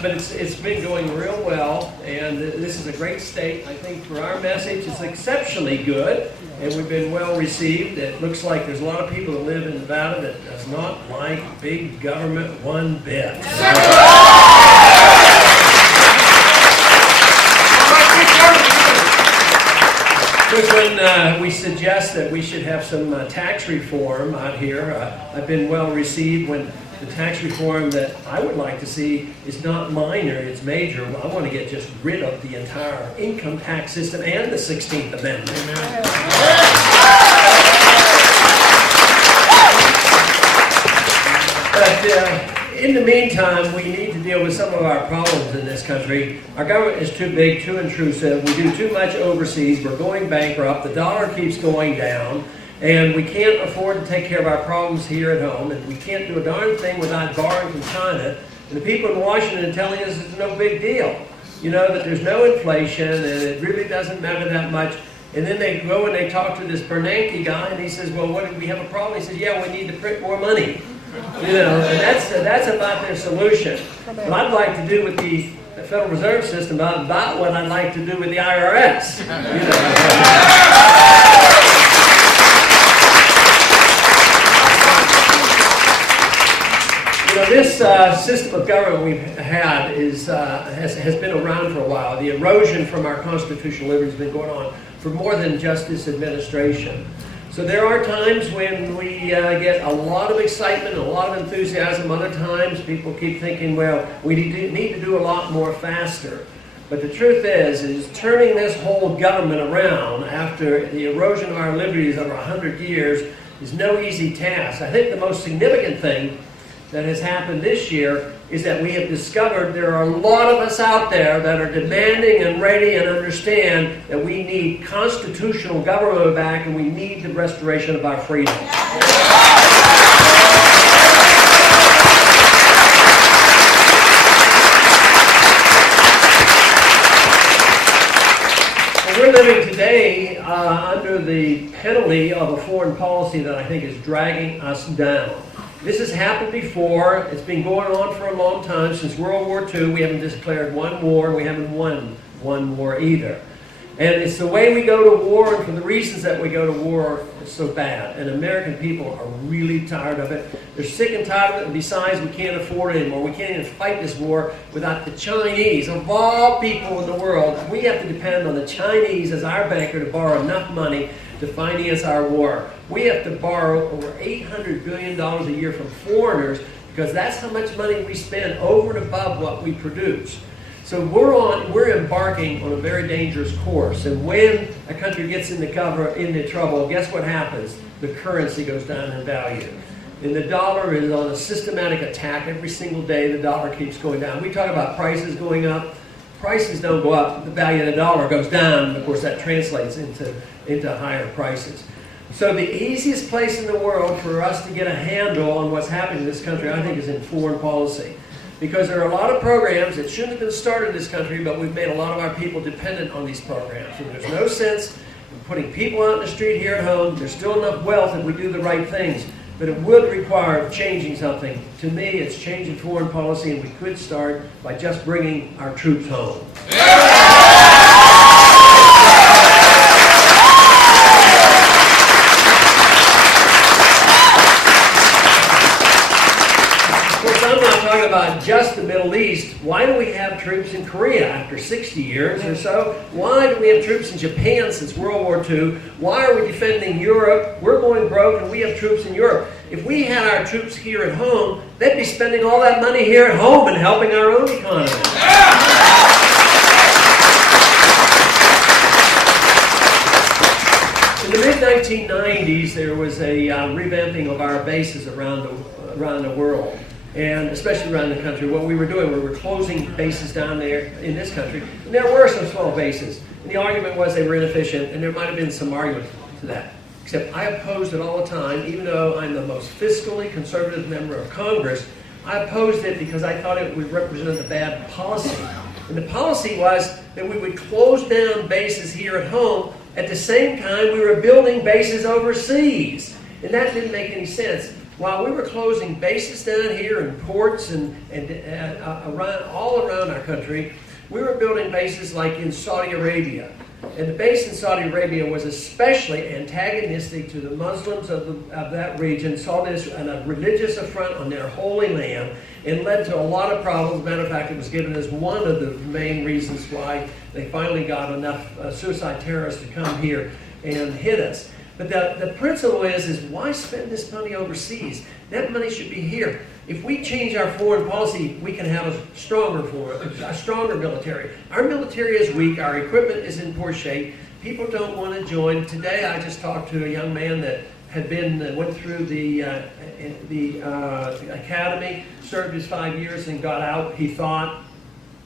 But it's been going real well, and this is a great state. I think for our message, it's exceptionally good, and we've been well received. It looks like there's a lot of people that live in Nevada that does not like big government one bit. Because when we suggest that we should have some tax reform out here, I've been well received. When the tax reform that I would like to see is not minor, it's major. I want to get just rid of the entire income tax system and the 16th Amendment. Amen. But in the meantime, we need to deal with some of our problems in this country. Our government is too big, too intrusive. We do too much overseas. We're going bankrupt. The dollar keeps going down. And we can't afford to take care of our problems here at home, and we can't do a darn thing without borrowing from China. And the people in Washington are telling us it's no big deal. You know, that there's no inflation, and it really doesn't matter that much. And then they go and they talk to this Bernanke guy, and he says, well, what, do we have a problem? He says, yeah, we need to print more money. You know, and that's about their solution. What I'd like to do with the Federal Reserve System about what I'd like to do with the IRS. You know. This system of government we've had has been around for a while. The erosion from our constitutional liberties has been going on for more than just this administration. So there are times when we get a lot of excitement, a lot of enthusiasm. Other times people keep thinking, well, we need to do a lot more faster. But the truth is turning this whole government around after the erosion of our liberties over 100 years is no easy task. I think the most significant thing that has happened this year is that we have discovered there are a lot of us out there that are demanding and ready and understand that we need constitutional government back and we need the restoration of our freedom. We're living today under the penalty of a foreign policy that I think is dragging us down. This has happened before. It's been going on for a long time. Since World War II, we haven't declared one war. We haven't won one war either. And it's the way we go to war, and for the reasons that we go to war, it's so bad. And American people are really tired of it. They're sick and tired of it, and besides, we can't afford it anymore. We can't even fight this war without the Chinese. Of all people in the world, we have to depend on the Chinese as our banker to borrow enough money to finance our war. We have to borrow over $800 billion a year from foreigners because that's how much money we spend over and above what we produce. So we're embarking on a very dangerous course. And when a country gets into trouble, guess what happens? The currency goes down in value. And the dollar is on a systematic attack every single day. The dollar keeps going down. We talk about prices going up. Prices don't go up. The value of the dollar goes down. And of course, that translates into higher prices. So the easiest place in the world for us to get a handle on what's happening in this country, I think, is in foreign policy. Because there are a lot of programs that shouldn't have been started in this country, but we've made a lot of our people dependent on these programs. And there's no sense in putting people out in the street here at home. There's still enough wealth if we do the right things. But it would require changing something. To me, it's changing foreign policy, and we could start by just bringing our troops home. About just the Middle East. Why do we have troops in Korea after 60 years or so? Why do we have troops in Japan since World War II? Why are we defending Europe? We're going broke and we have troops in Europe. If we had our troops here at home, they'd be spending all that money here at home and helping our own economy. In the mid-1990s, there was a revamping of our bases around the world. and especially around the country. What we were doing, we were closing bases down there in this country, and there were some small bases. And the argument was they were inefficient, and there might have been some argument to that. Except I opposed it all the time, even though I'm the most fiscally conservative member of Congress. I opposed it because I thought it would represent a bad policy. And the policy was that we would close down bases here at home at the same time we were building bases overseas. And that didn't make any sense. While we were closing bases down here in ports and all around our country, we were building bases like in Saudi Arabia. And the base in Saudi Arabia was especially antagonistic to the Muslims of that region, saw this as a religious affront on their holy land, and led to a lot of problems. Matter of fact, it was given as one of the main reasons why they finally got enough suicide terrorists to come here and hit us. But the principle is why spend this money overseas? That money should be here. If we change our foreign policy, we can have a stronger military. Our military is weak. Our equipment is in poor shape. People don't want to join. Today, I just talked to a young man that had went through the academy, served his 5 years, and got out. He thought,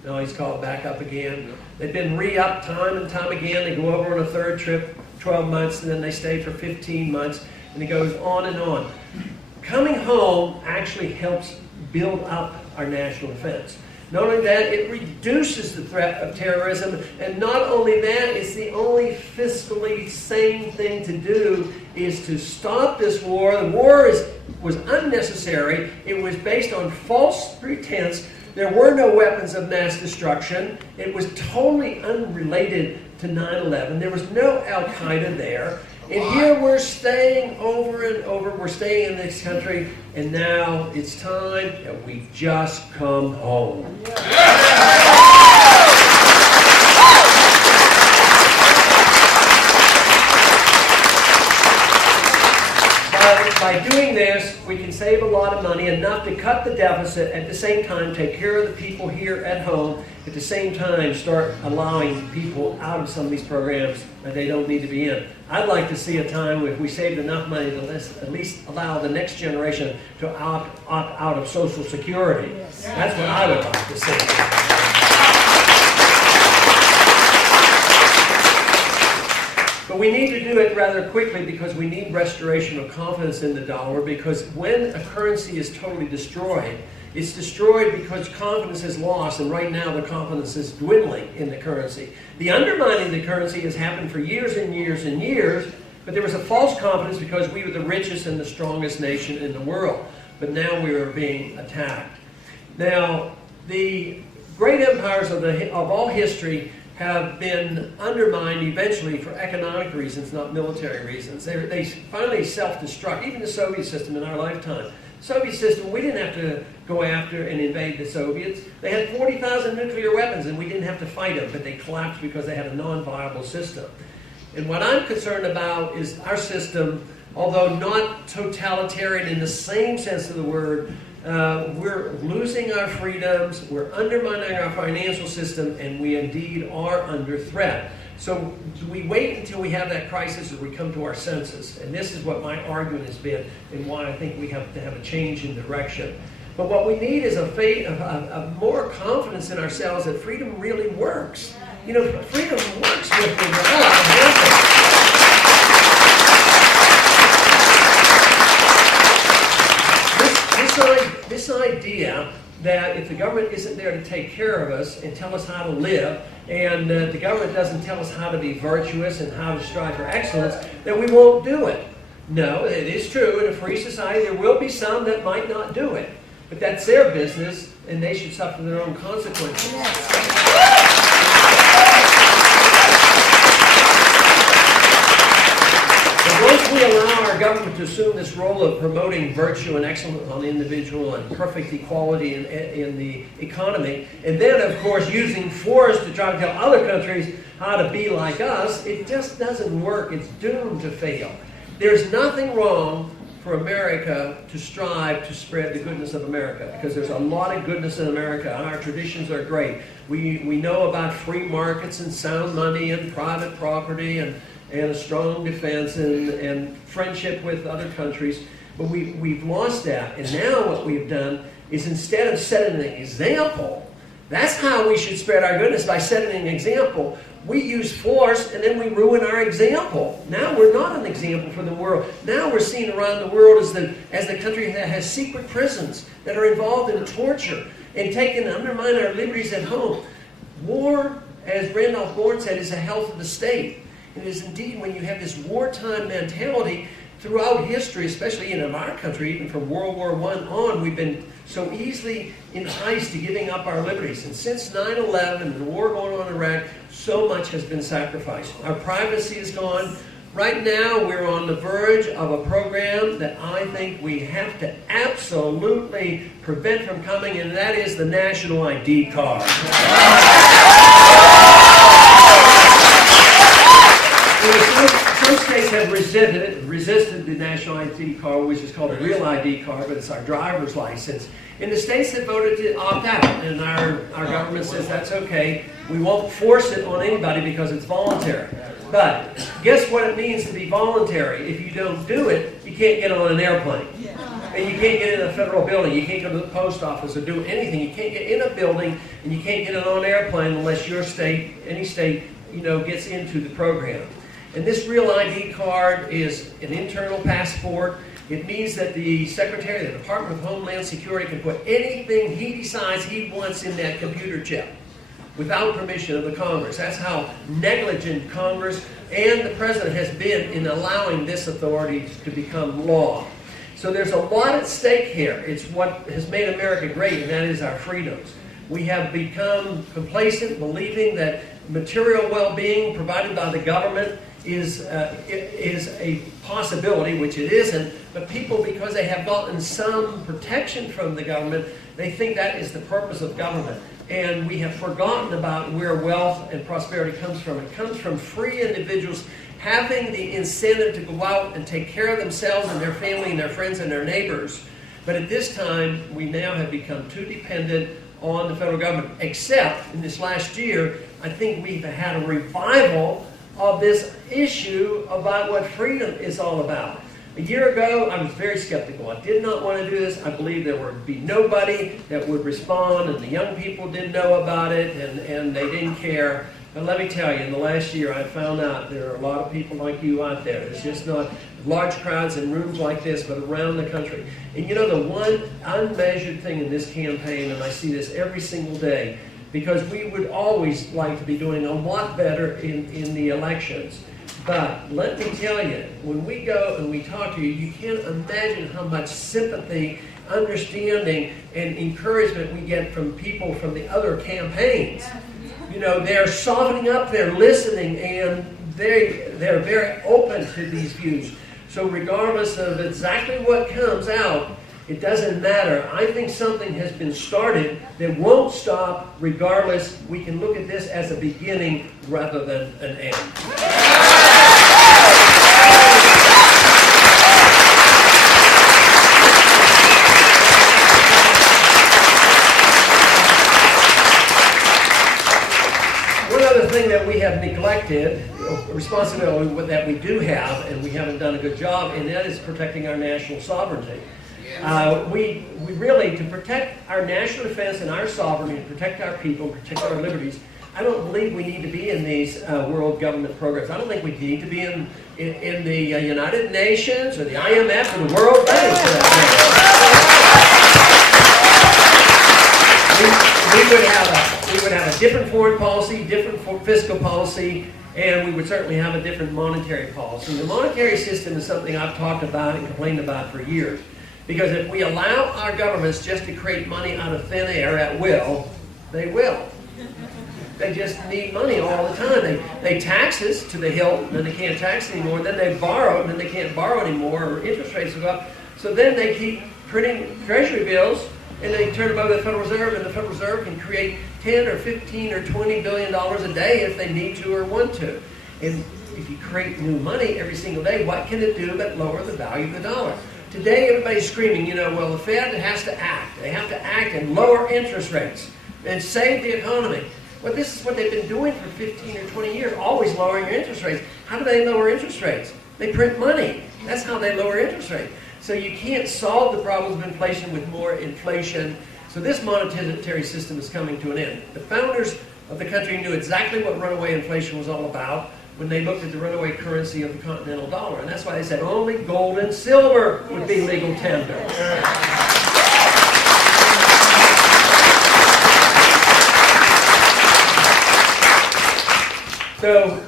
no, he's called back up again. They've been re-upped time and time again. They go over on a third trip, 12 months, and then they stay for 15 months, and it goes on and on. Coming home actually helps build up our national defense. Not only that, it reduces the threat of terrorism, and not only that, it's the only fiscally sane thing to do is to stop this war. The war was unnecessary. It was based on false pretense. There were no weapons of mass destruction. It was totally unrelated to 9/11. There was no Al-Qaeda there. And here we're staying over and over. We're staying in this country, and now it's time that we just come home. By doing this, we can save a lot of money, enough to cut the deficit, at the same time take care of the people here at home, at the same time start allowing people out of some of these programs that they don't need to be in. I'd like to see a time if we saved enough money to at least allow the next generation to opt out of Social Security. Yes. That's what I would like to see. But we need to do it rather quickly because we need restoration of confidence in the dollar, because when a currency is totally destroyed, it's destroyed because confidence is lost, and right now the confidence is dwindling in the currency. The undermining of the currency has happened for years and years and years, but there was a false confidence because we were the richest and the strongest nation in the world. But now we are being attacked. Now, the great empires of all history have been undermined eventually for economic reasons, not military reasons. They finally self-destruct, even the Soviet system in our lifetime. The Soviet system, we didn't have to go after and invade the Soviets. They had 40,000 nuclear weapons and we didn't have to fight them, but they collapsed because they had a non-viable system. And what I'm concerned about is our system, although not totalitarian in the same sense of the word, we're losing our freedoms, we're undermining our financial system, and we indeed are under threat. So we wait until we have that crisis or we come to our senses. And this is what my argument has been and why I think we have to have a change in direction. But what we need is a more confidence in ourselves that freedom really works. You know, freedom works with the This idea that if the government isn't there to take care of us and tell us how to live, and the government doesn't tell us how to be virtuous and how to strive for excellence, then we won't do it. No, it is true. In a free society, there will be some that might not do it. But that's their business, and they should suffer their own consequences. Once we allow our government to assume this role of promoting virtue and excellence on the individual and perfect equality in the economy, and then, of course, using force to try to tell other countries how to be like us, it just doesn't work. It's doomed to fail. There's nothing wrong for America to strive to spread the goodness of America, because there's a lot of goodness in America, and our traditions are great. We know about free markets and sound money and private property and a strong defense and friendship with other countries, but we've lost that. And now what we've done is instead of setting an example, that's how we should spread our goodness, by setting an example. We use force and then we ruin our example. Now we're not an example for the world. Now we're seen around the world as the country that has secret prisons that are involved in torture and undermine our liberties at home. War, as Randolph Bourne said, is the health of the state. It is indeed when you have this wartime mentality throughout history, especially in our country, even from World War I on, we've been so easily enticed to giving up our liberties. And since 9/11 and the war going on in Iraq, so much has been sacrificed. Our privacy is gone. Right now, we're on the verge of a program that I think we have to absolutely prevent from coming, and that is the national ID card. Some states have resisted the national ID card, which is called a real ID card, but it's our driver's license. In the states that voted to opt out, and our government says that's okay, we won't force it on anybody because it's voluntary. But guess what it means to be voluntary? If you don't do it, you can't get on an airplane. And you can't get in a federal building. You can't go to the post office or do anything. You can't get in a building, and you can't get on an airplane unless your state, any state, gets into the program. And this real ID card is an internal passport. It means that the Secretary of the Department of Homeland Security can put anything he decides he wants in that computer chip without permission of the Congress. That's how negligent Congress and the President has been in allowing this authority to become law. So there's a lot at stake here. It's what has made America great, and that is our freedoms. We have become complacent, believing that material well-being provided by the government is a possibility, which it isn't, but people, because they have gotten some protection from the government, they think that is the purpose of government. And we have forgotten about where wealth and prosperity comes from. It comes from free individuals having the incentive to go out and take care of themselves and their family and their friends and their neighbors. But at this time, we now have become too dependent on the federal government, except in this last year, I think we've had a revival of this issue about what freedom is all about. A year ago, I was very skeptical. I did not want to do this. I believed there would be nobody that would respond, and the young people didn't know about it, and they didn't care. But let me tell you, in the last year, I found out there are a lot of people like you out there. It's just not large crowds in rooms like this, but around the country. And the one unmeasured thing in this campaign, and I see this every single day, because we would always like to be doing a lot better in the elections. But let me tell you, when we go and we talk to you, you can't imagine how much sympathy, understanding, and encouragement we get from people from the other campaigns. They're softening up, they're listening, and they're very open to these views. So regardless of exactly what comes out, it doesn't matter. I think something has been started that won't stop regardless. We can look at this as a beginning rather than an end. One other thing that we have neglected, a responsibility that we do have, and we haven't done a good job, and that is protecting our national sovereignty. We really, to protect our national defense and our sovereignty, to protect our people, protect our liberties, I don't believe we need to be in these world government programs. I don't think we need to be in the United Nations or the IMF or the World Bank for that matter. We would have a different foreign policy, different fiscal policy, and we would certainly have a different monetary policy. The monetary system is something I've talked about and complained about for years. Because if we allow our governments just to create money out of thin air at will, they will. They just need money all the time. They tax us to the hilt, and then they can't tax anymore. Then they borrow, and then they can't borrow anymore, or interest rates go up. So then they keep printing treasury bills, and they turn them over to the Federal Reserve, and the Federal Reserve can create 10 or 15 or $20 billion a day if they need to or want to. And if you create new money every single day, what can it do but lower the value of the dollar? Today, everybody's screaming, well, the Fed has to act. They have to act and lower interest rates and save the economy. Well, this is what they've been doing for 15 or 20 years, always lowering your interest rates. How do they lower interest rates? They print money. That's how they lower interest rates. So you can't solve the problems of inflation with more inflation. So this monetary system is coming to an end. The founders of the country knew exactly what runaway inflation was all about when they looked at the runaway currency of the continental dollar. And that's why they said only gold and silver would be legal tender. So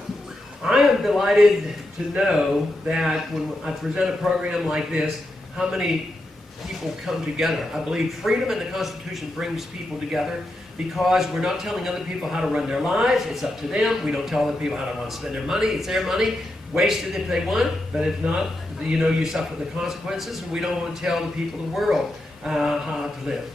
I am delighted to know that when I present a program like this, how many people come together. I believe freedom and the Constitution brings people together because we're not telling other people how to run their lives. It's up to them. We don't tell other people how to want to spend their money. It's their money. Waste it if they want, but if not, you suffer the consequences, and we don't want to tell the people of the world how to live.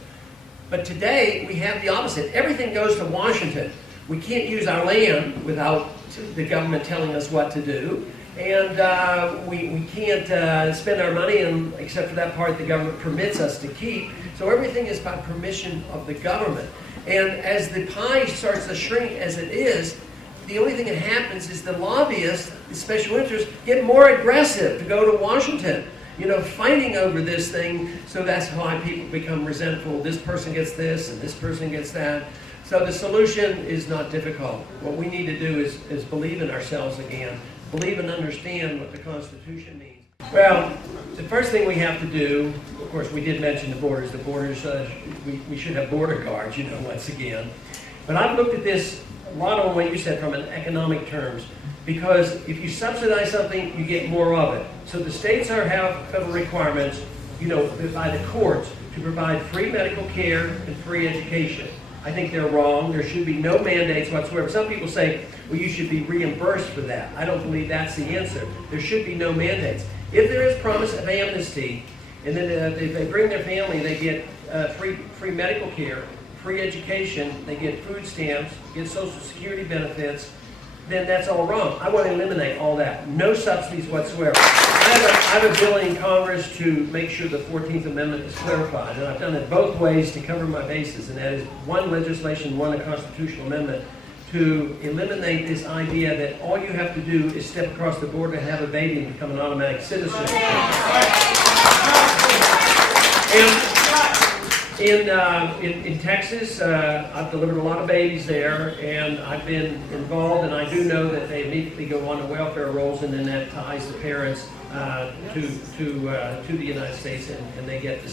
But today, we have the opposite. Everything goes to Washington. We can't use our land without the government telling us what to do. And we can't spend our money, except for that part the government permits us to keep. So everything is by permission of the government. And as the pie starts to shrink as it is, the only thing that happens is the lobbyists, the special interests, get more aggressive to go to Washington, fighting over this thing. So that's why people become resentful. This person gets this and this person gets that. So the solution is not difficult. What we need to do is believe in ourselves again, believe and understand what the Constitution means. Well, the first thing we have to do, of course, we did mention the borders. The borders, we should have border guards, once again. But I've looked at this a lot on what you said from an economic terms, because if you subsidize something, you get more of it. So the states have federal requirements, by the courts to provide free medical care and free education. I think they're wrong. There should be no mandates whatsoever. Some people say, well, you should be reimbursed for that. I don't believe that's the answer. There should be no mandates. If there is promise of amnesty, and then if they bring their family, they get free medical care, free education, they get food stamps, get Social Security benefits, then that's all wrong. I want to eliminate all that. No subsidies whatsoever. I have a bill in Congress to make sure the 14th Amendment is clarified, and I've done it both ways to cover my bases, and that is one legislation, one a constitutional amendment, to eliminate this idea that all you have to do is step across the border and have a baby and become an automatic citizen. In Texas, I've delivered a lot of babies there, and I've been involved, and I do know that they immediately go on to welfare rolls, and then that ties the parents to the United States, and they get the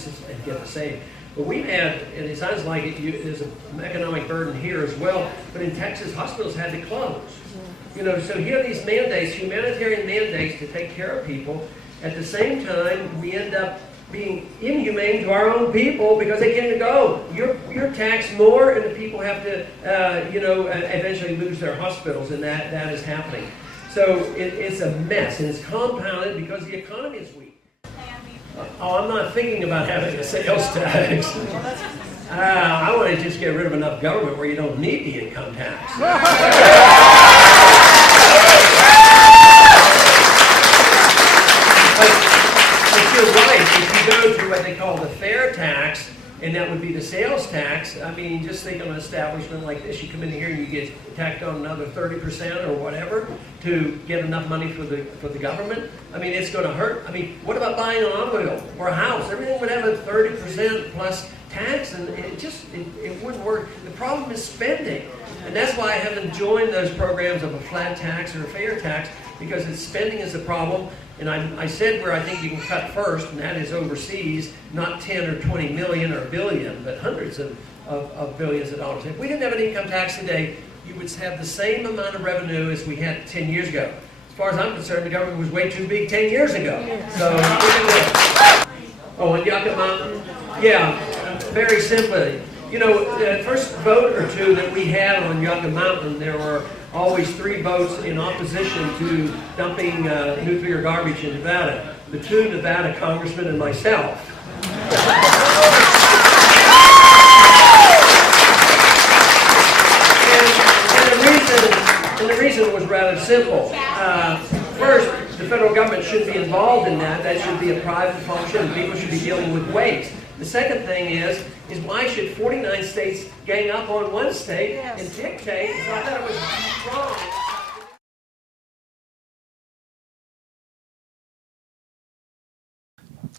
same. But we've had, and it sounds like there's an economic burden here as well, but in Texas, hospitals had to close. So here are these mandates, humanitarian mandates to take care of people. At the same time, we end up being inhumane to our own people because they can't go. You're taxed more, and the people have to, eventually lose their hospitals, and that is happening. So it's a mess, and it's compounded because the economy is weak. I'm not thinking about having a sales tax. I want to just get rid of enough government where you don't need the income tax. But you're right. If you go to what they call the fair tax, and that would be the sales tax, I mean, just think of an establishment like this. You come in here and you get tacked on another 30% or whatever to get enough money for the government. I mean, it's going to hurt. I mean, what about buying an automobile or a house? Everything would have a 30% plus tax, and it wouldn't work. The problem is spending. And that's why I haven't joined those programs of a flat tax or a fair tax, because spending is the problem. And I said where I think you can cut first, and that is overseas, not 10 or 20 million or a billion, but hundreds of billions of dollars. If we didn't have an income tax today, you would have the same amount of revenue as we had 10 years ago. As far as I'm concerned, the government was way too big 10 years ago. So, on Yucca Mountain? Yeah, very simply. The first vote or two that we had on Yucca Mountain, there were always 3 votes in opposition to dumping nuclear garbage in Nevada. The 2 Nevada congressmen and myself. And the reason was rather simple. First, the federal government shouldn't be involved in that. That should be a private function. People should be dealing with waste. The second thing is why should 49 states gang up on one state and dictate? So I thought it was wrong.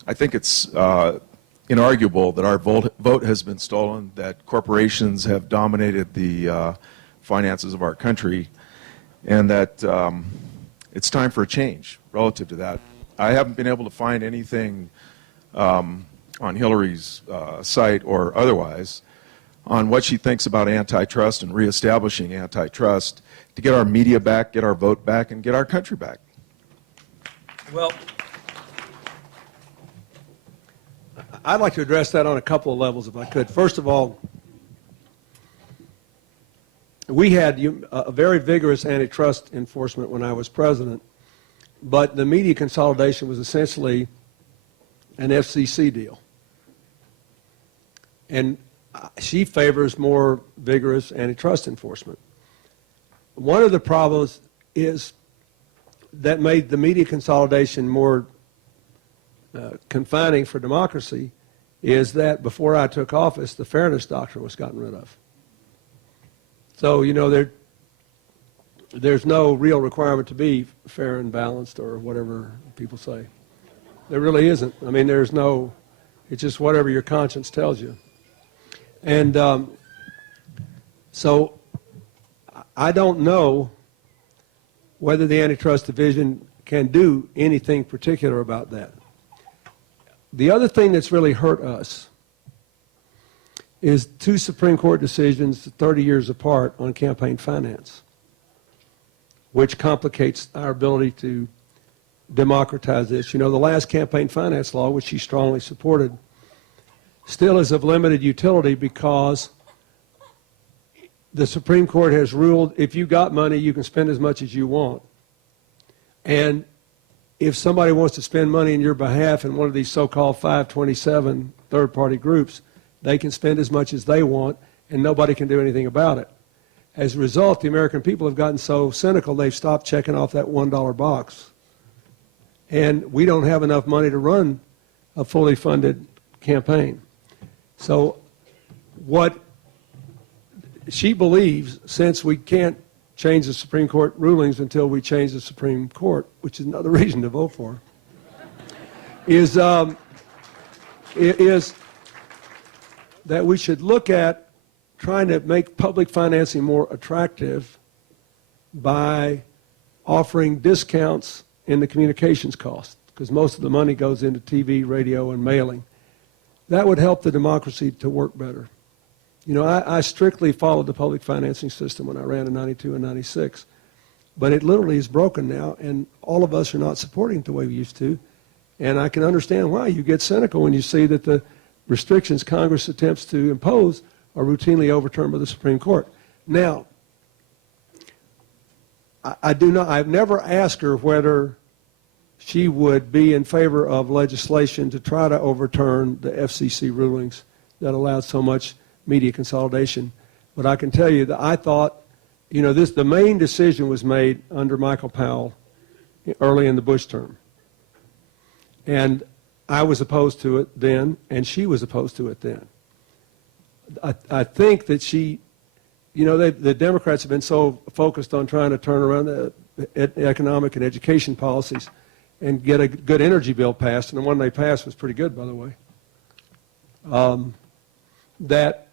I think it's inarguable that our vote has been stolen, that corporations have dominated the finances of our country, and that it's time for a change relative to that. I haven't been able to find anything on Hillary's site or otherwise on what she thinks about antitrust and reestablishing antitrust to get our media back, get our vote back, and get our country back. Well, I'd like to address that on a couple of levels if I could. First of all, we had a very vigorous antitrust enforcement when I was president, but the media consolidation was essentially an FCC deal. And she favors more vigorous antitrust enforcement. One of the problems is that made the media consolidation more confining for democracy is that before I took office, the fairness doctrine was gotten rid of. So, you know, there's no real requirement to be fair and balanced or whatever people say. There really isn't. I mean, there's no, it's just whatever your conscience tells you. And so I don't know whether the Antitrust Division can do anything particular about that. The other thing that's really hurt us is two Supreme Court decisions 30 years apart on campaign finance, which complicates our ability to democratize this. You know, the last campaign finance law, which she strongly supported, still is of limited utility because the Supreme Court has ruled if you got money, you can spend as much as you want. And if somebody wants to spend money in your behalf in one of these so-called 527 third-party groups, they can spend as much as they want, and nobody can do anything about it. As a result, the American people have gotten so cynical, they've stopped checking off that $1 box. And we don't have enough money to run a fully funded campaign. So what she believes, since we can't change the Supreme Court rulings until we change the Supreme Court, which is another reason to vote for her, is that we should look at trying to make public financing more attractive by offering discounts in the communications cost, because most of the money goes into TV, radio, and mailing. That would help the democracy to work better. You know, I strictly followed the public financing system when I ran in 92 and 96, but it literally is broken now, and all of us are not supporting it the way we used to, and I can understand why. You get cynical when you see that the restrictions Congress attempts to impose are routinely overturned by the Supreme Court. Now, I've never asked her whether she would be in favor of legislation to try to overturn the FCC rulings that allowed so much media consolidation. But I can tell you that I thought, you know, the main decision was made under Michael Powell early in the Bush term. And I was opposed to it then, and she was opposed to it then. I think that she, you know, the Democrats have been so focused on trying to turn around the economic and education policies and get a good energy bill passed, and the one they passed was pretty good, by the way, that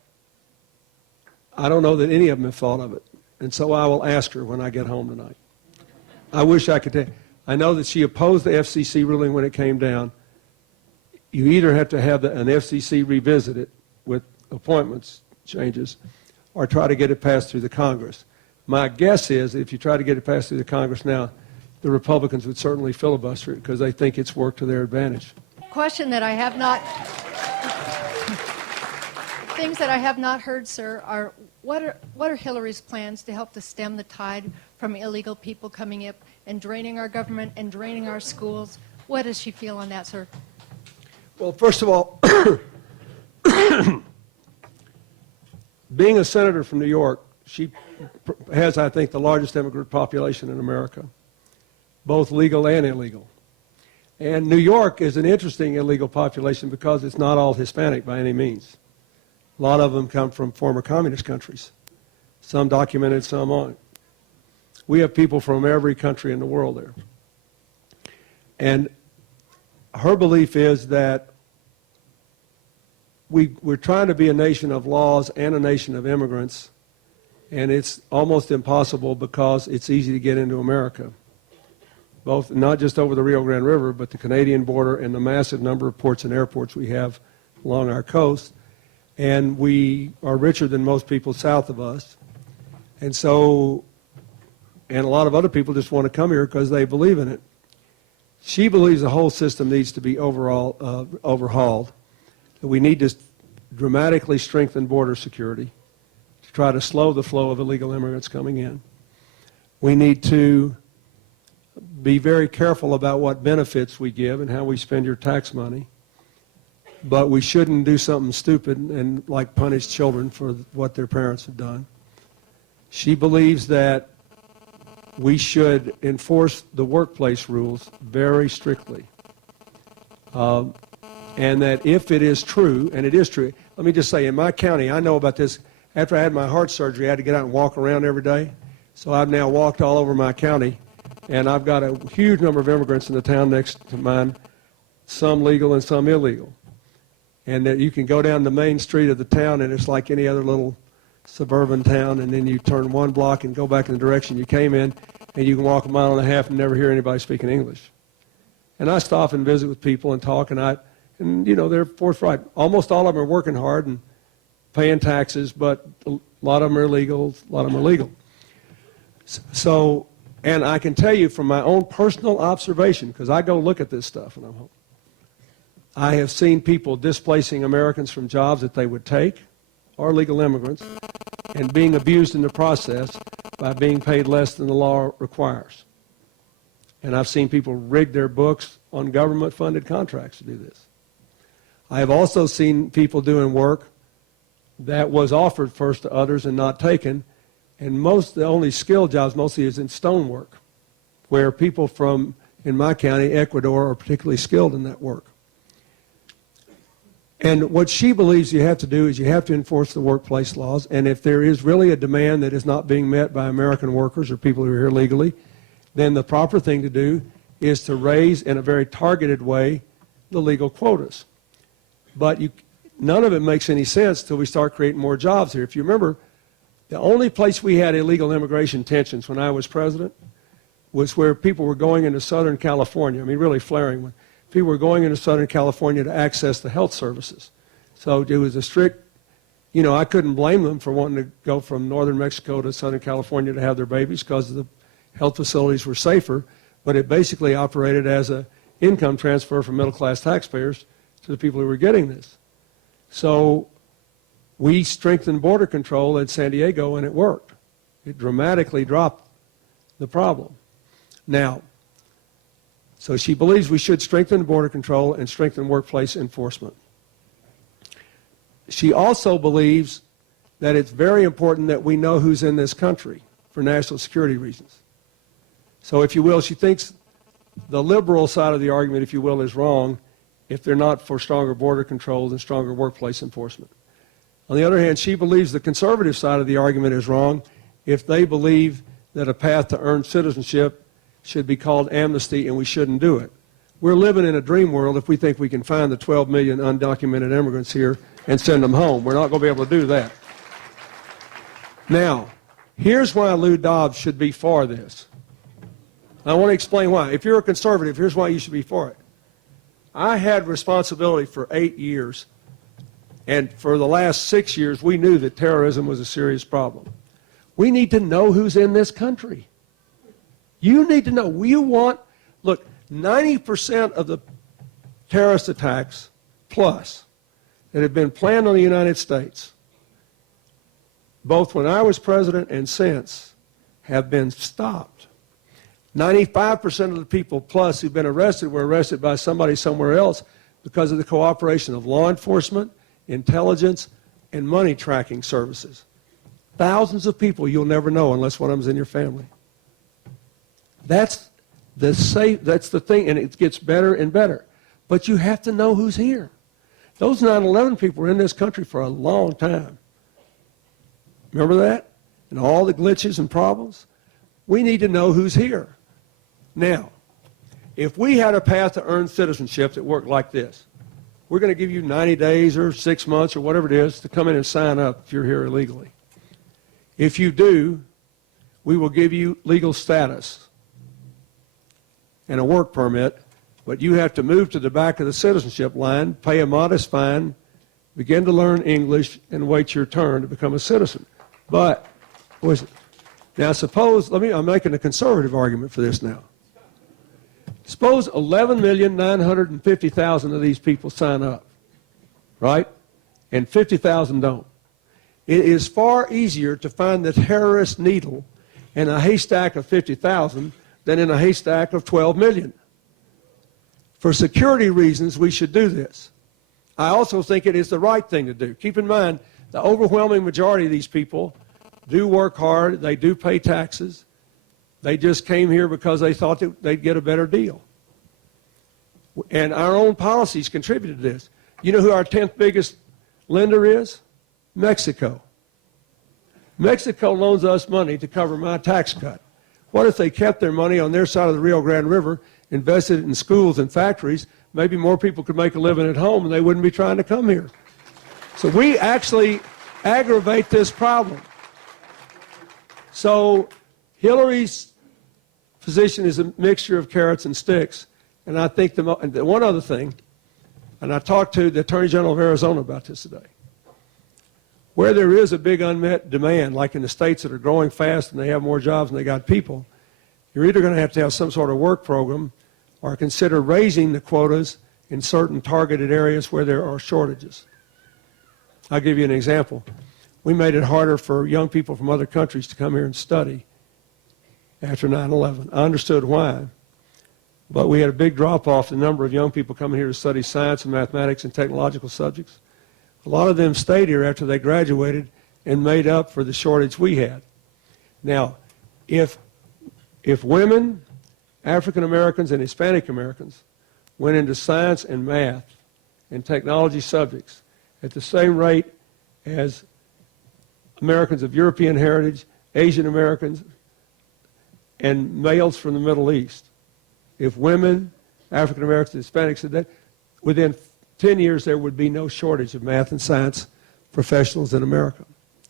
I don't know that any of them have thought of it. And so I will ask her when I get home tonight. I wish I could tell. I know that she opposed the FCC ruling when it came down. You either have to have an FCC revisit it with appointments changes or try to get it passed through the Congress. My guess is if you try to get it passed through the Congress now, the Republicans would certainly filibuster it because they think it's worked to their advantage. Question that I have not, things that I have not heard, sir, are what are Hillary's plans to help to stem the tide from illegal people coming in and draining our government and draining our schools? What does she feel on that, sir? Well, first of all, being a senator from New York, she has, I think, the largest immigrant population in America, both legal and illegal. And New York is an interesting illegal population because it's not all Hispanic by any means. A lot of them come from former communist countries, some documented, some aren't. We have people from every country in the world there. And her belief is that we're trying to be a nation of laws and a nation of immigrants, and it's almost impossible because it's easy to get into America, both not just over the Rio Grande River, but the Canadian border and the massive number of ports and airports we have along our coast. And we are richer than most people south of us. And so, and a lot of other people just want to come here because they believe in it. She believes the whole system needs to be overhauled. We need to dramatically strengthen border security to try to slow the flow of illegal immigrants coming in. We need to be very careful about what benefits we give and how we spend your tax money. But we shouldn't do something stupid and like punish children for what their parents have done. She believes that we should enforce the workplace rules very strictly. And that if it is true, and it is true, let me just say, in my county, I know about this. After I had my heart surgery, I had to get out and walk around every day. So I've now walked all over my county, and I've got a huge number of immigrants in the town next to mine, some legal and some illegal. And that you can go down the main street of the town, and it's like any other little suburban town, and then you turn one block and go back in the direction you came in, and you can walk a mile and a half and never hear anybody speaking English. And I stop and visit with people and talk, and you know, they're forthright. Almost all of them are working hard and paying taxes, but a lot of them are illegal, a lot of them are legal. So, and I can tell you from my own personal observation, because I go look at this stuff, and I'm home, I have seen people displacing Americans from jobs that they would take, or legal immigrants, and being abused in the process by being paid less than the law requires. And I've seen people rig their books on government-funded contracts to do this. I have also seen people doing work that was offered first to others and not taken, and the only skilled jobs mostly is in stonework, where people from, in my county, Ecuador, are particularly skilled in that work. And what she believes you have to do is you have to enforce the workplace laws, and if there is really a demand that is not being met by American workers or people who are here legally, then the proper thing to do is to raise in a very targeted way the legal quotas. But none of it makes any sense till we start creating more jobs here. If you remember, the only place we had illegal immigration tensions when I was president was where people were going into Southern California. I mean, really flaring when people were going into Southern California to access the health services. So it was a strict, you know, I couldn't blame them for wanting to go from northern Mexico to Southern California to have their babies because the health facilities were safer, but it basically operated as an income transfer from middle-class taxpayers to the people who were getting this. So we strengthened border control at San Diego, and it worked. It dramatically dropped the problem. Now, so she believes we should strengthen border control and strengthen workplace enforcement. She also believes that it's very important that we know who's in this country for national security reasons. So if you will, she thinks the liberal side of the argument, if you will, is wrong if they're not for stronger border controls and stronger workplace enforcement. On the other hand, she believes the conservative side of the argument is wrong if they believe that a path to earn citizenship should be called amnesty and we shouldn't do it. We're living in a dream world if we think we can find the 12 million undocumented immigrants here and send them home. We're not going to be able to do that. Now, here's why Lou Dobbs should be for this. I want to explain why. If you're a conservative, here's why you should be for it. I had responsibility for 8 years, and for the last 6 years, we knew that terrorism was a serious problem. We need to know who's in this country. You need to know. Look, 90% of the terrorist attacks plus that have been planned on the United States, both when I was president and since, have been stopped. 95% of the people plus who've been arrested were arrested by somebody somewhere else because of the cooperation of law enforcement, intelligence, and money tracking services. Thousands of people you'll never know unless one of them's in your family. That's the thing, and it gets better and better. But you have to know who's here. Those 9/11 people were in this country for a long time. Remember that? And all the glitches and problems? We need to know who's here. Now, If we had a path to earn citizenship that worked like this, we're going to give you 90 days or 6 months or whatever it is to come in and sign up if you're here illegally. If you do, we will give you legal status and a work permit, but you have to move to the back of the citizenship line, pay a modest fine, begin to learn English, and wait your turn to become a citizen. But, now suppose, I'm making a conservative argument for this now. Suppose 11,950,000 of these people sign up, right? And 50,000 don't. It is far easier to find the terrorist needle in a haystack of 50,000 than in a haystack of 12 million. For security reasons, we should do this. I also think it is the right thing to do. Keep in mind, the overwhelming majority of these people do work hard, they do pay taxes. They just came here because they thought that they'd get a better deal. And our own policies contributed to this. You know who our 10th biggest lender is? Mexico. Mexico loans us money to cover my tax cut. What if they kept their money on their side of the Rio Grande River, invested it in schools and factories? Maybe more people could make a living at home and they wouldn't be trying to come here. So we actually aggravate this problem. So Hillary's position is a mixture of carrots and sticks. And I think the one other thing, and I talked to the Attorney General of Arizona about this today, where there is a big unmet demand, like in the states that are growing fast and they have more jobs and they got people, you're either going to have some sort of work program or consider raising the quotas in certain targeted areas where there are shortages. I'll give you an example. We made it harder for young people from other countries to come here and study after 9/11. I understood why, but we had a big drop-off in the number of young people coming here to study science and mathematics and technological subjects. A lot of them stayed here after they graduated and made up for the shortage we had. Now, if women, African Americans, and Hispanic Americans went into science and math and technology subjects at the same rate as Americans of European heritage, Asian Americans, and males from the Middle East, if women, African Americans, and Hispanics did that, within 10 years, there would be no shortage of math and science professionals in America.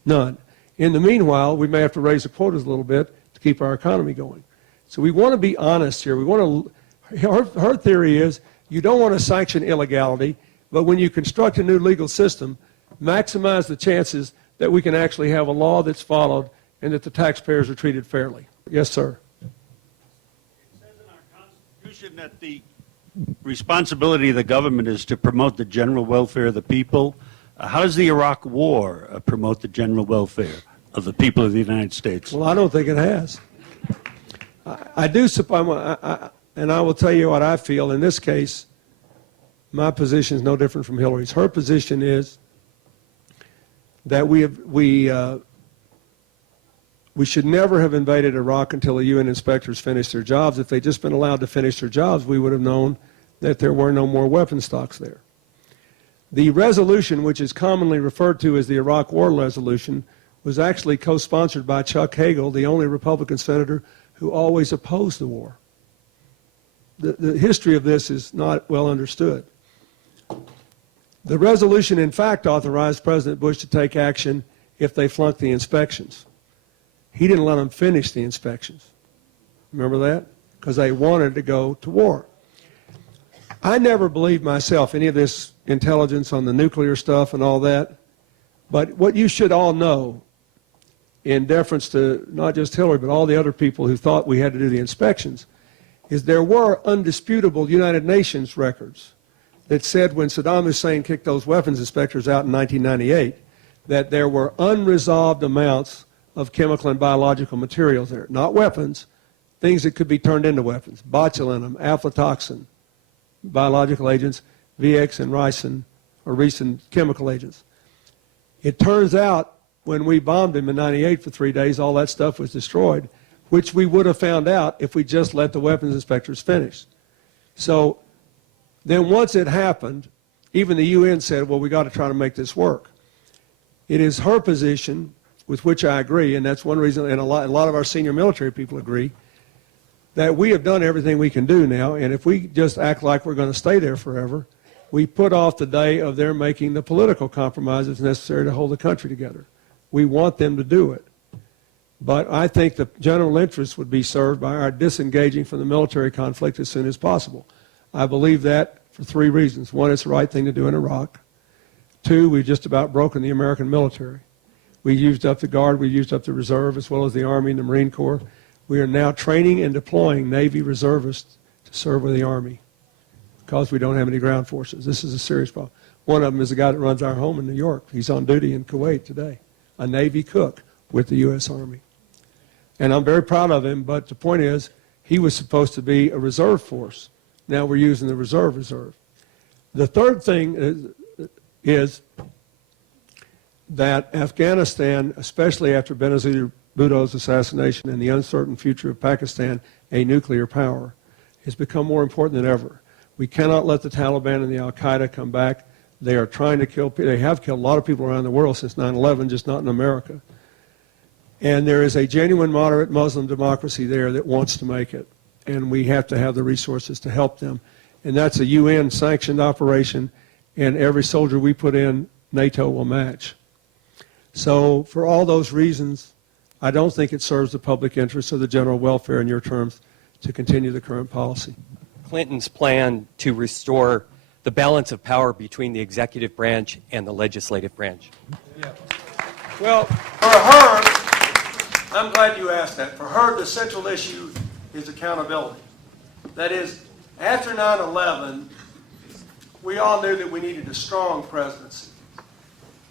None. In the meanwhile, we may have to raise the quotas a little bit to keep our economy going. So we want to be honest here. Her theory is you don't want to sanction illegality, but when you construct a new legal system, maximize the chances that we can actually have a law that's followed and that the taxpayers are treated fairly. Yes, sir. It says in our Constitution that the responsibility of the government is to promote the general welfare of the people. How does the Iraq War promote the general welfare of the people of the United States? Well, I don't think it has. I do suppose, and I will tell you what I feel. In this case, my position is no different from Hillary's. Her position is that we should never have invaded Iraq until the UN inspectors finished their jobs. If they'd just been allowed to finish their jobs, we would have known that there were no more weapon stocks there. The resolution, which is commonly referred to as the Iraq War Resolution, was actually co-sponsored by Chuck Hagel, the only Republican senator who always opposed the war. The history of this is not well understood. The resolution, in fact, authorized President Bush to take action if they flunked the inspections. He didn't let them finish the inspections. Remember that? Because they wanted to go to war. I never believed myself any of this intelligence on the nuclear stuff and all that. But what you should all know, in deference to not just Hillary, but all the other people who thought we had to do the inspections, is there were undisputable United Nations records that said when Saddam Hussein kicked those weapons inspectors out in 1998, that there were unresolved amounts of chemical and biological materials there. Not weapons, things that could be turned into weapons. Botulinum, aflatoxin, biological agents, VX and ricin, or ricin chemical agents. It turns out when we bombed him in 98 for 3 days, all that stuff was destroyed, which we would have found out if we just let the weapons inspectors finish. So then once it happened, even the UN said, well, we got to try to make this work. It is her position, with which I agree, and that's one reason, and a lot of our senior military people agree, that we have done everything we can do now, and if we just act like we're going to stay there forever, we put off the day of their making the political compromises necessary to hold the country together. We want them to do it. But I think the general interest would be served by our disengaging from the military conflict as soon as possible. I believe that for 3 reasons. 1, it's the right thing to do in Iraq. 2, we've just about broken the American military. We used up the Guard, we used up the Reserve, as well as the Army and the Marine Corps. We are now training and deploying Navy reservists to serve with the Army because we don't have any ground forces. This is a serious problem. One of them is the guy that runs our home in New York. He's on duty in Kuwait today, a Navy cook with the U.S. Army. And I'm very proud of him, but the point is, he was supposed to be a reserve force. Now we're using the reserve. The third thing is that Afghanistan, especially after Benazir Bhutto's assassination and the uncertain future of Pakistan, a nuclear power, has become more important than ever. We cannot let the Taliban and the Al-Qaeda come back. They are trying to kill people. They have killed a lot of people around the world since 9/11, just not in America. And there is a genuine moderate Muslim democracy there that wants to make it. And we have to have the resources to help them. And that's a UN-sanctioned operation, and every soldier we put in, NATO will match. So for all those reasons, I don't think it serves the public interest or the general welfare in your terms to continue the current policy. Clinton's plan to restore the balance of power between the executive branch and the legislative branch? Yeah. Well, for her, I'm glad you asked that. For her, the central issue is accountability. That is, after 9/11, we all knew that we needed a strong presidency.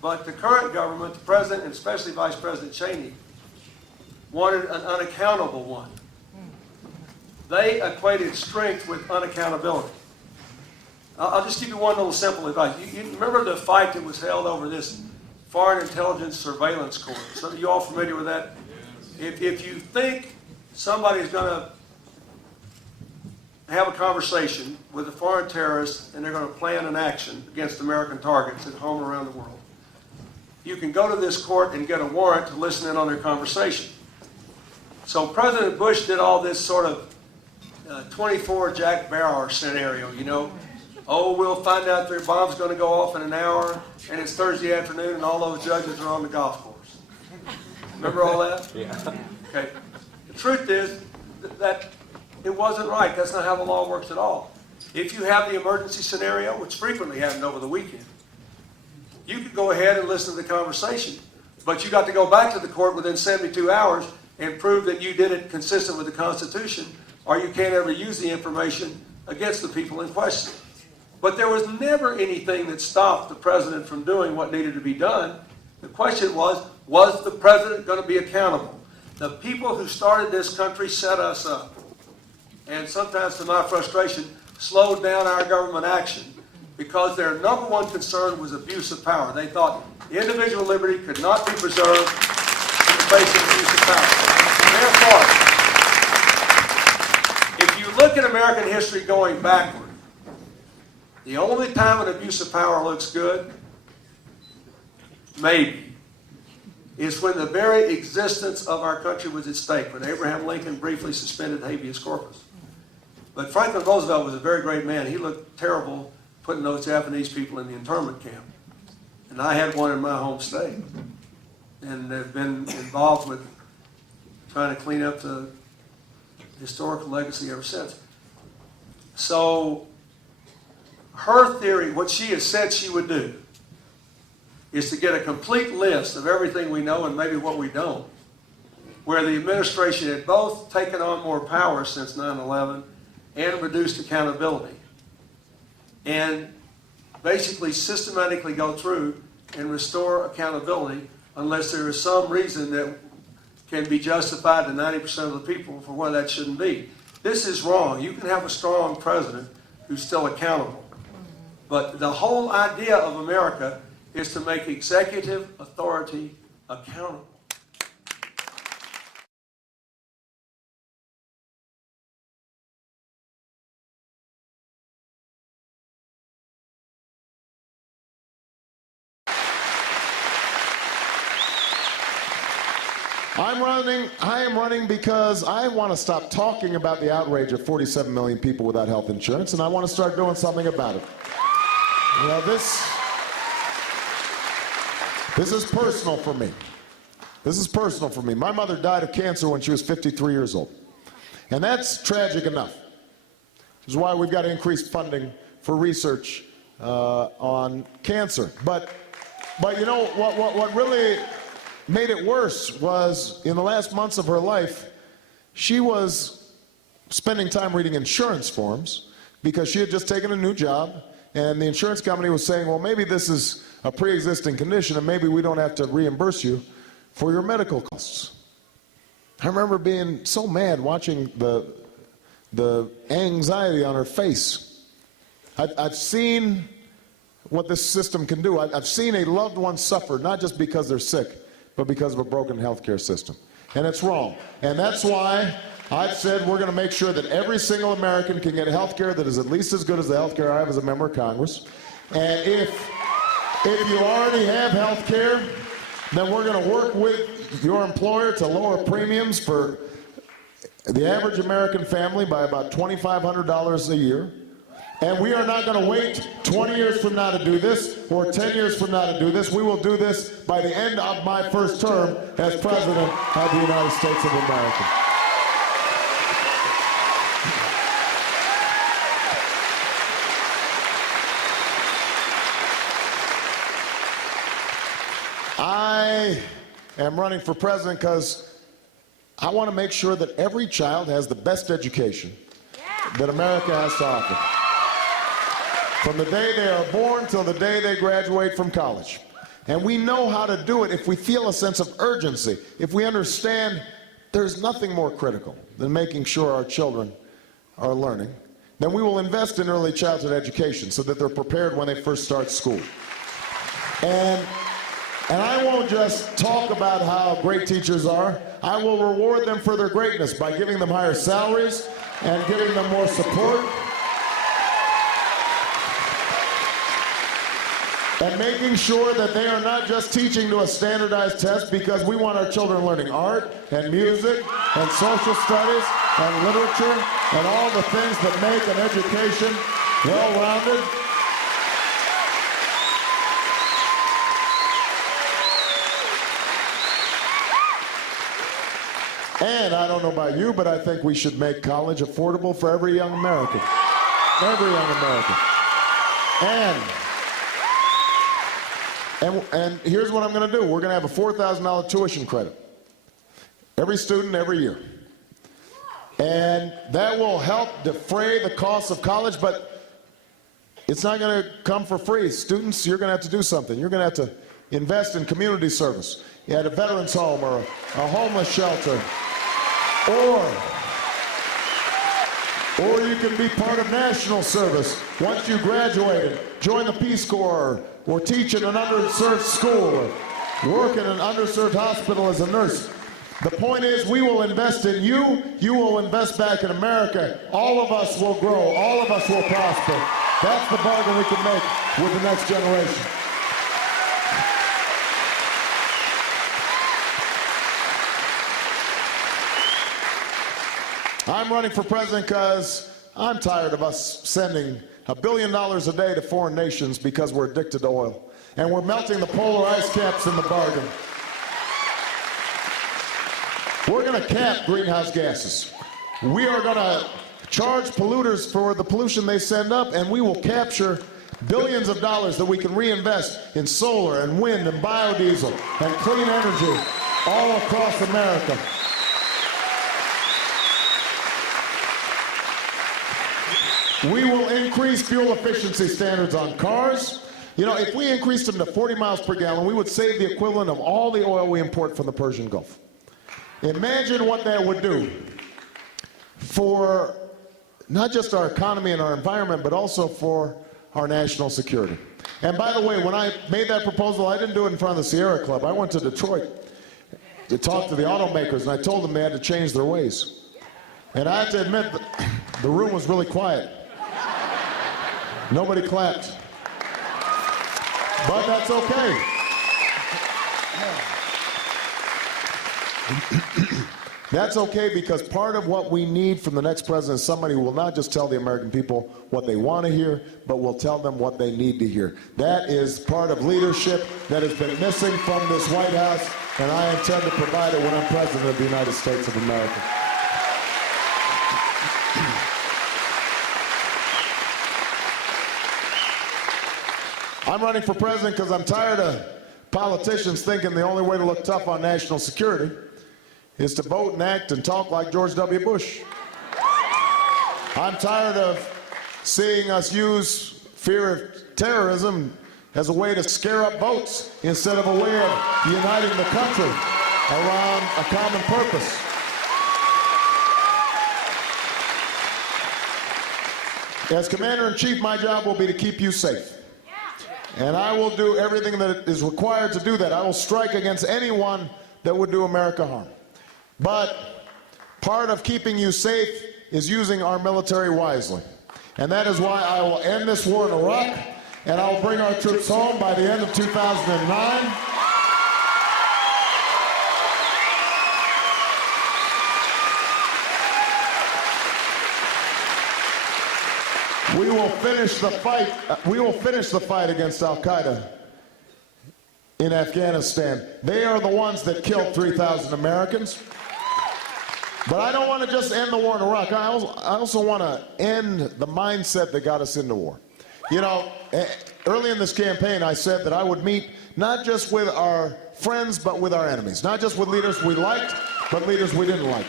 But the current government, the president, and especially Vice President Cheney, wanted an unaccountable one. They equated strength with unaccountability. I'll just give you one little simple advice. You remember the fight that was held over this Foreign Intelligence Surveillance Court? So are you all familiar with that? If you think somebody's going to have a conversation with a foreign terrorist and they're going to plan an action against American targets at home around the world, you can go to this court and get a warrant to listen in on their conversation. So President Bush did all this sort of 24 Jack Bauer scenario, you know. Oh, we'll find out their bomb's going to go off in an hour, and it's Thursday afternoon, and all those judges are on the golf course. Remember all that? Yeah. Okay. The truth is that it wasn't right. That's not how the law works at all. If you have the emergency scenario, which frequently happened over the weekend, you could go ahead and listen to the conversation, but you got to go back to the court within 72 hours and prove that you did it consistent with the Constitution, or you can't ever use the information against the people in question. But there was never anything that stopped the president from doing what needed to be done. The question was the president going to be accountable? The people who started this country set us up, and sometimes to my frustration, slowed down our government action because their number one concern was abuse of power. They thought individual liberty could not be preserved in the face of abuse of power. Therefore, if you look at American history going backward, the only time an abuse of power looks good, maybe, is when the very existence of our country was at stake, when Abraham Lincoln briefly suspended habeas corpus. But Franklin Roosevelt was a very great man. He looked terrible putting those Japanese people in the internment camp. And I had one in my home state. And have been involved with trying to clean up the historical legacy ever since. So her theory, what she has said she would do, is to get a complete list of everything we know and maybe what we don't, where the administration had both taken on more power since 9/11 and reduced accountability, and basically systematically go through and restore accountability unless there is some reason that can be justified to 90% of the people for why that shouldn't be. This is wrong. You can have a strong president who's still accountable. But the whole idea of America is to make executive authority accountable. I am running because I want to stop talking about the outrage of 47 million people without health insurance, and I want to start doing something about it. You know, this is personal for me. This is personal for me. My mother died of cancer when she was 53 years old. And that's tragic enough. Which is why we've got to increase funding for research on cancer. But you know, what really made it worse was in the last months of her life, she was spending time reading insurance forms because she had just taken a new job, and the insurance company was saying, well, maybe this is a pre-existing condition and maybe we don't have to reimburse you for your medical costs. I remember being so mad watching the anxiety on her face. I've seen what this system can do. I've seen a loved one suffer, not just because they're sick, but because of a broken healthcare system. And it's wrong. And that's why I've said we're going to make sure that every single American can get health care that is at least as good as the health care I have as a member of Congress. And if you already have health care, then we're going to work with your employer to lower premiums for the average American family by about $2,500 a year. And we are not going to wait 20 years from now to do this, or 10 years from now to do this. We will do this by the end of my first term as President of the United States of America. I am running for president because I want to make sure that every child has the best education that America has to offer. From the day they are born till the day they graduate from college. And we know how to do it if we feel a sense of urgency, if we understand there's nothing more critical than making sure our children are learning. Then we will invest in early childhood education so that they're prepared when they first start school. And I won't just talk about how great teachers are. I will reward them for their greatness by giving them higher salaries and giving them more support. And making sure that they are not just teaching to a standardized test, because we want our children learning art and music and social studies and literature and all the things that make an education well-rounded. And I don't know about you, but I think we should make college affordable for every young American. Every young American. And here's what I'm going to do. We're going to have a $4,000 tuition credit. Every student, every year. And that will help defray the cost of college, but it's not going to come for free. Students, you're going to have to do something. You're going to have to invest in community service at a veterans home or a homeless shelter. Or you can be part of national service once you graduated. Join the Peace Corps, or teach in an underserved school, or work in an underserved hospital as a nurse. The point is, we will invest in you, you will invest back in America. All of us will grow, all of us will prosper. That's the bargain we can make with the next generation. I'm running for president because I'm tired of us sending $1 billion a day to foreign nations because we're addicted to oil. And we're melting the polar ice caps in the bargain. We're going to cap greenhouse gases. We are going to charge polluters for the pollution they send up, and we will capture billions of dollars that we can reinvest in solar and wind and biodiesel and clean energy all across America. We will increase fuel efficiency standards on cars. You know, if we increased them to 40 miles per gallon, we would save the equivalent of all the oil we import from the Persian Gulf. Imagine what that would do for not just our economy and our environment, but also for our national security. And by the way, when I made that proposal, I didn't do it in front of the Sierra Club. I went to Detroit to talk to the automakers, and I told them they had to change their ways. And I have to admit, the room was really quiet. Nobody clapped. But that's okay. That's okay, because part of what we need from the next president is somebody who will not just tell the American people what they want to hear, but will tell them what they need to hear. That is part of leadership that has been missing from this White House, and I intend to provide it when I'm president of the United States of America. I'm running for president because I'm tired of politicians thinking the only way to look tough on national security is to vote and act and talk like George W. Bush. I'm tired of seeing us use fear of terrorism as a way to scare up votes instead of a way of uniting the country around a common purpose. As Commander-in-Chief, my job will be to keep you safe. And I will do everything that is required to do that. I will strike against anyone that would do America harm. But part of keeping you safe is using our military wisely. And that is why I will end this war in Iraq, and I will bring our troops home by the end of 2009. We will finish the fight. We will finish the fight against Al-Qaeda in Afghanistan. They are the ones that killed 3,000 Americans. But I don't want to just end the war in Iraq. I also want to end the mindset that got us into war. You know, early in this campaign, I said that I would meet not just with our friends, but with our enemies. Not just with leaders we liked, but leaders we didn't like.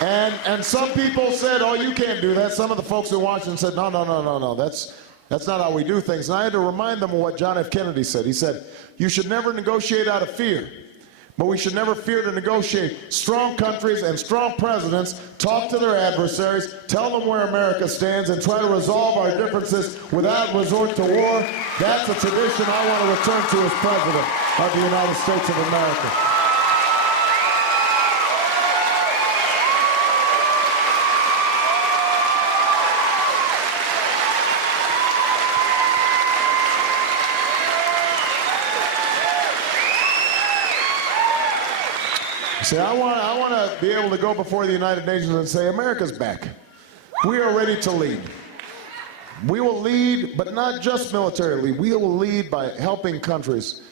And some people said, oh, you can't do that. Some of the folks in Washington said, no, that's not how we do things. And I had to remind them of what John F. Kennedy said. He said, you should never negotiate out of fear, but we should never fear to negotiate. Strong countries and strong presidents talk to their adversaries, tell them where America stands, and try to resolve our differences without resort to war. That's a tradition I want to return to as president of the United States of America. See, I want to be able to go before the United Nations and say, America's back. We are ready to lead. We will lead, but not just militarily. We will lead by helping countries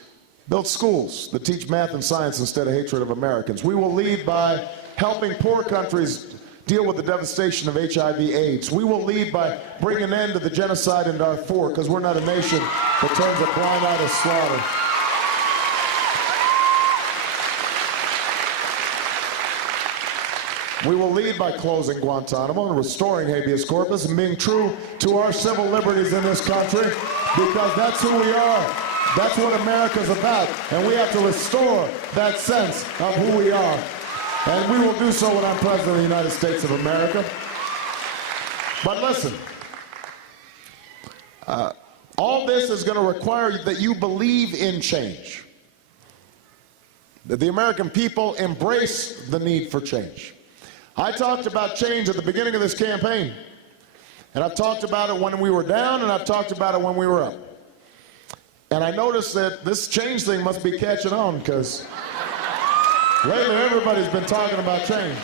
build schools that teach math and science instead of hatred of Americans. We will lead by helping poor countries deal with the devastation of HIV/AIDS. We will lead by bringing an end to the genocide in Darfur, because we're not a nation that turns a blind eye to slaughter. We will lead by closing Guantanamo and restoring habeas corpus and being true to our civil liberties in this country, because that's who we are. That's what America's about. And we have to restore that sense of who we are. And we will do so when I'm president of the United States of America. But listen, all this is going to require that you believe in change. That the American people embrace the need for change. I talked about change at the beginning of this campaign, and I've talked about it when we were down, and I've talked about it when we were up. And I noticed that this change thing must be catching on, because lately everybody's been talking about change.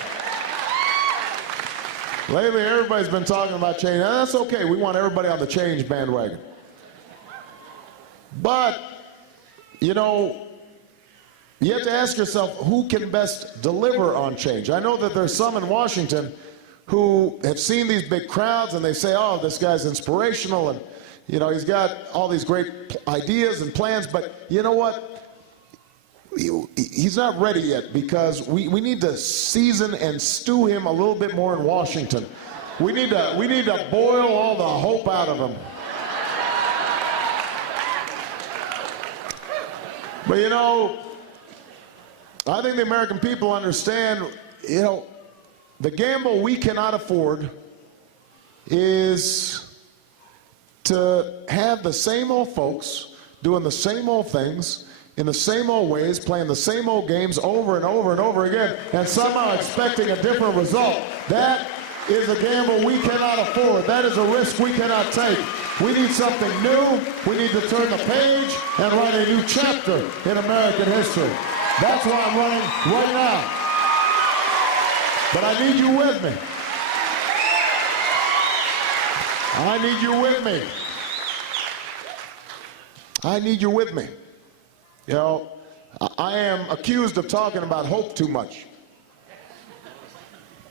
Lately everybody's been talking about change, and that's okay. We want everybody on the change bandwagon. But, you know, you have to ask yourself, who can best deliver on change? I know that there's some in Washington who have seen these big crowds and they say, oh, this guy's inspirational and, you know, he's got all these great ideas and plans, but you know what? He's not ready yet, because we need to season and stew him a little bit more in Washington. We need to boil all the hope out of him. But you know, I think the American people understand, you know, the gamble we cannot afford is to have the same old folks doing the same old things in the same old ways, playing the same old games over and over and over again, and somehow expecting a different result. That is a gamble we cannot afford. That is a risk we cannot take. We need something new. We need to turn the page and write a new chapter in American history. That's why I'm running right now. But I need you with me. I need you with me. I need you with me. You know, I am accused of talking about hope too much.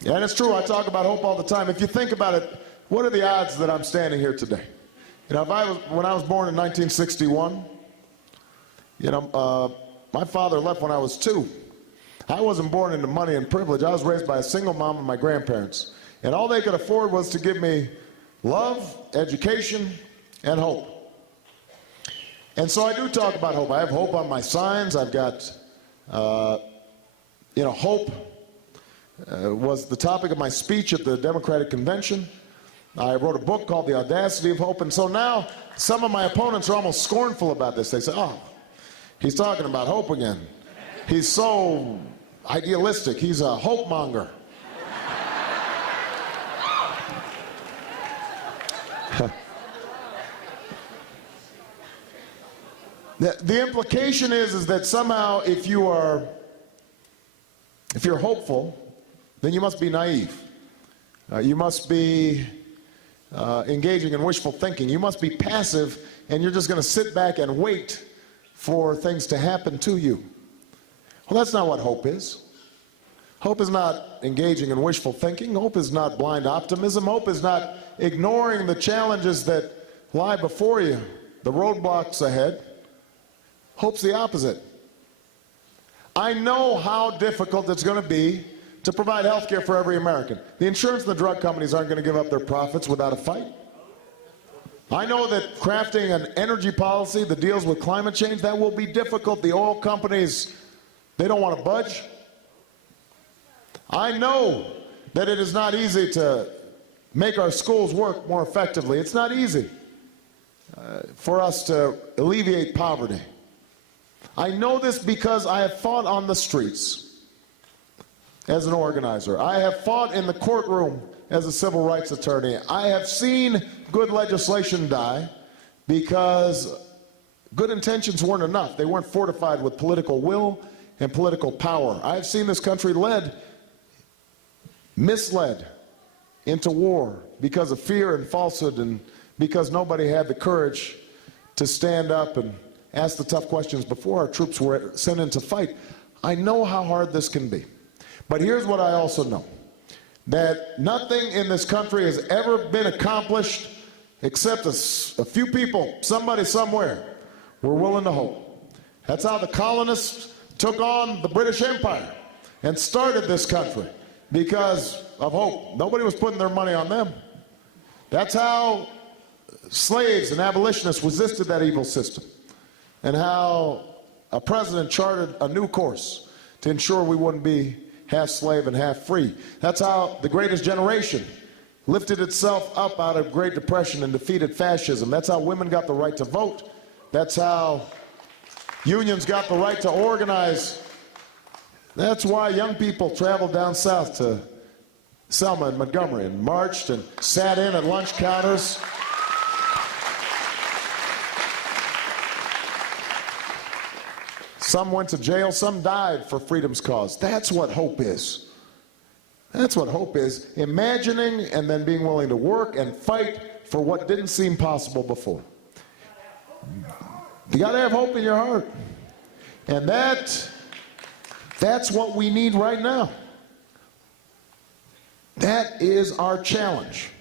Yeah, and it's true, I talk about hope all the time. If you think about it, what are the odds that I'm standing here today? You know, when I was born in 1961, you know, my father left when I was 2. I wasn't born into money and privilege. I was raised by a single mom and my grandparents. And all they could afford was to give me love, education, and hope. And so I do talk about hope. I have hope on my signs. I've got, you know, hope was the topic of my speech at the Democratic Convention. I wrote a book called The Audacity of Hope. And so now some of my opponents are almost scornful about this. They say, oh, he's talking about hope again. He's so idealistic. He's a hope monger. The implication is that somehow if you're hopeful, then you must be naive. You must be engaging in wishful thinking. You must be passive, and you're just going to sit back and wait for things to happen to you. Well, that's not what hope is. Hope is not engaging in wishful thinking. Hope is not blind optimism. Hope is not ignoring the challenges that lie before you, the roadblocks ahead. Hope's the opposite. I know how difficult it's going to be to provide health care for every American. The insurance and the drug companies aren't going to give up their profits without a fight. I know that crafting an energy policy that deals with climate change, that will be difficult. The oil companies, they don't want to budge. I know that it is not easy to make our schools work more effectively. It's not easy for us to alleviate poverty. I know this because I have fought on the streets as an organizer. I have fought in the courtroom as a civil rights attorney. I have seen good legislation die because good intentions weren't enough. They weren't fortified with political will and political power. I have seen this country misled into war because of fear and falsehood and because nobody had the courage to stand up and ask the tough questions before our troops were sent in to fight. I know how hard this can be. But here's what I also know. That nothing in this country has ever been accomplished except a few people, somebody somewhere, were willing to hope. That's how the colonists took on the British Empire and started this country, because of hope. Nobody was putting their money on them. That's how slaves and abolitionists resisted that evil system, and how a president charted a new course to ensure we wouldn't be half slave and half free. That's how the greatest generation lifted itself up out of Great Depression and defeated fascism. That's how women got the right to vote. That's how unions got the right to organize. That's why young people traveled down south to Selma and Montgomery and marched and sat in at lunch counters. Some went to jail, some died for freedom's cause. That's what hope is. That's what hope is. Imagining and then being willing to work and fight for what didn't seem possible before. You got to have hope in your heart. And that's what we need right now. That is our challenge.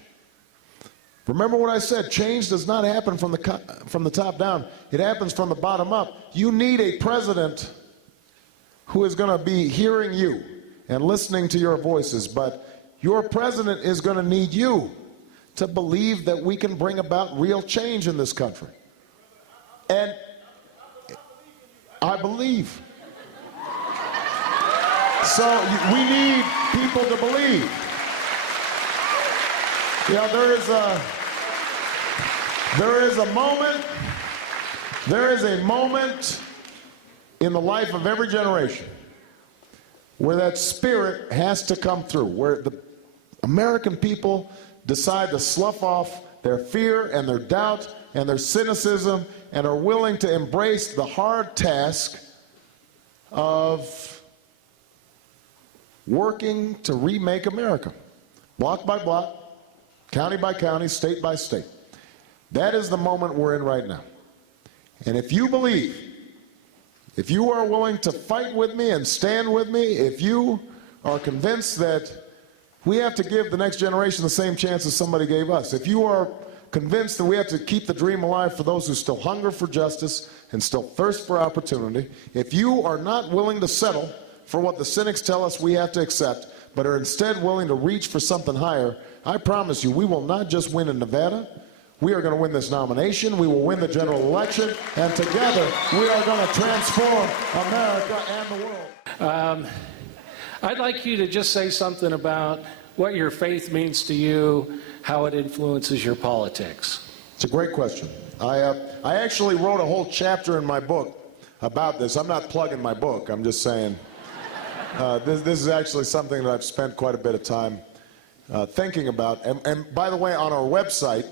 Remember what I said, change does not happen from the top down. It happens from the bottom up. You need a president who is going to be hearing you and listening to your voices, but your president is going to need you to believe that we can bring about real change in this country. And I believe. So we need people to believe. Yeah, there is a moment in the life of every generation where that spirit has to come through, where the American people decide to slough off their fear and their doubt and their cynicism and are willing to embrace the hard task of working to remake America, block by block, county by county, state by state. That is the moment we're in right now. And if you believe, if you are willing to fight with me and stand with me, if you are convinced that we have to give the next generation the same chance as somebody gave us, if you are convinced that we have to keep the dream alive for those who still hunger for justice and still thirst for opportunity, if you are not willing to settle for what the cynics tell us we have to accept, but are instead willing to reach for something higher, I promise you, we will not just win in Nevada. We are going to win this nomination. We will win the general election. And together, we are going to transform America and the world. I'd like you to just say something about what your faith means to you, how it influences your politics. It's a great question. I actually wrote a whole chapter in my book about this. I'm not plugging my book. I'm just saying this is actually something that I've spent quite a bit of time thinking about. And by the way, on our website,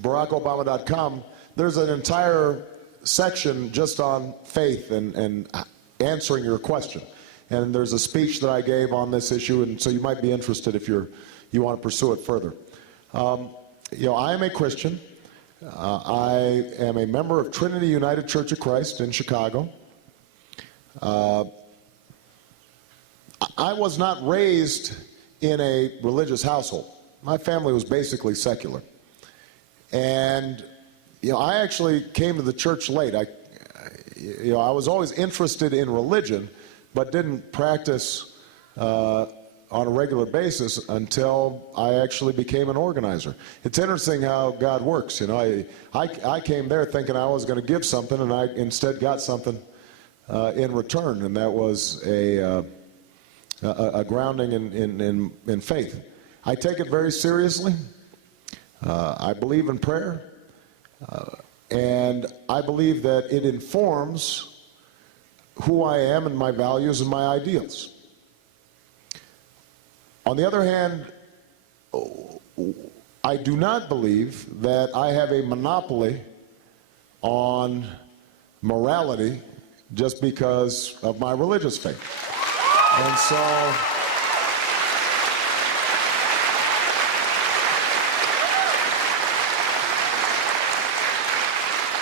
BarackObama.com, there's an entire section just on faith and answering your question. And there's a speech that I gave on this issue, and so you might be interested if you want to pursue it further. I am a Christian. I am a member of Trinity United Church of Christ in Chicago. I was not raised in a religious household. My family was basically secular. And, I actually came to the church late. I was always interested in religion, but didn't practice on a regular basis until I actually became an organizer. It's interesting how God works. I came there thinking I was going to give something, and I instead got something in return, and that was a grounding in faith. I take it very seriously. I believe in prayer, and I believe that it informs who I am and my values and my ideals. On the other hand, I do not believe that I have a monopoly on morality just because of my religious faith.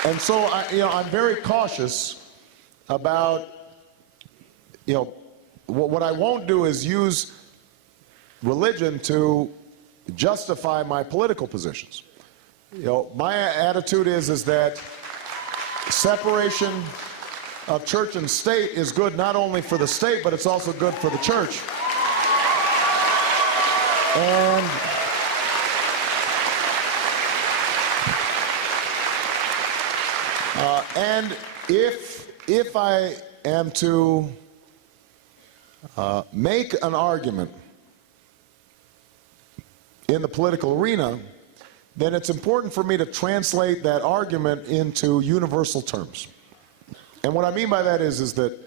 And so I'm very cautious about, what I won't do is use religion to justify my political positions. My attitude is that separation of church and state is good not only for the state, but it's also good for the church. And if I am to make an argument in the political arena, then it's important for me to translate that argument into universal terms. And what I mean by that is that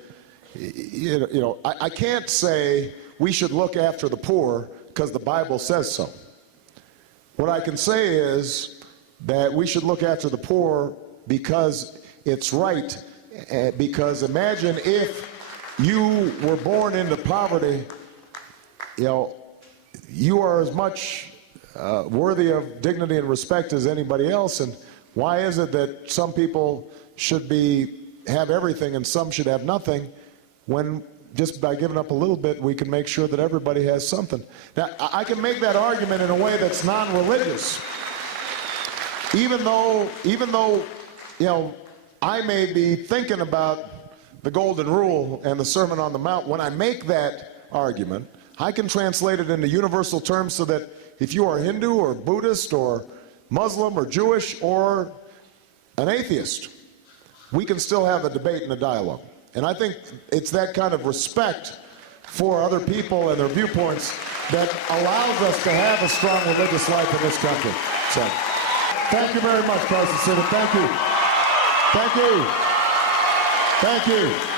I can't say we should look after the poor because the Bible says so. What I can say is that we should look after the poor because it's right. Because imagine if you were born into poverty, you are as much worthy of dignity and respect as anybody else. And why is it that some people should have everything and some should have nothing, when just by giving up a little bit we can make sure that everybody has something? Now, I can make that argument in a way that's non-religious, even though I may be thinking about the Golden Rule and the Sermon on the Mount. When I make that argument, I can translate it into universal terms so that if you are Hindu or Buddhist or Muslim or Jewish or an atheist, we can still have a debate and a dialogue. And I think it's that kind of respect for other people and their viewpoints that allows us to have a strong religious life in this country. So, thank you very much, Carson City. Thank you. Thank you. Thank you.